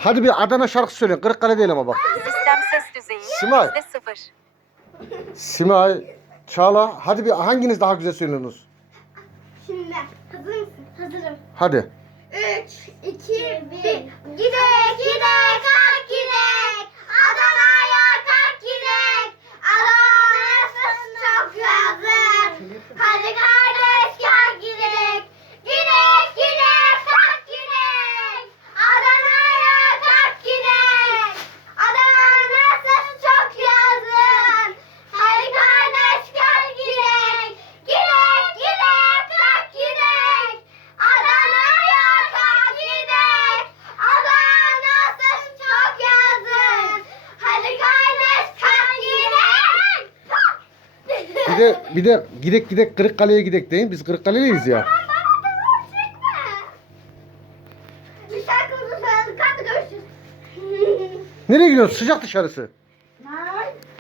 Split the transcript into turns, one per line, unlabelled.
Hadi bir Adana şarkısı söyleyin. Kırıkkale değil ama bak.
Sistem ses düzeyi
Simay.
%0.
Simay, Çağla. Hadi bir hanginiz daha güzel söylüyorsunuz?
Şimdi hazır mısın? Hazırım.
Hadi.
3, 2, 1. Gidek gidek kalk gidek. Adana'ya kalk gidek. Adana'sın çok yazın. Hadi kardeş gel gidek. Gidek gidek kalk gidek. Adana'ya kalk gidek. Adana'sın çok yazın. Hadi kardeş gel gidek. Gidek gidek kalk gidek. Adana'ya kalk gidek. Adana'sın çok yazın. Hadi kardeş kalk gidek.
Bir de gidek gidek Kırıkkale'ye gidek deyin. Biz Kırıkkale'liyiz ya.
Bir şarkımızı söyledik. Hadi görüşürüz.
Nereye gidiyorsun? Sıcak dışarısı.
Ay.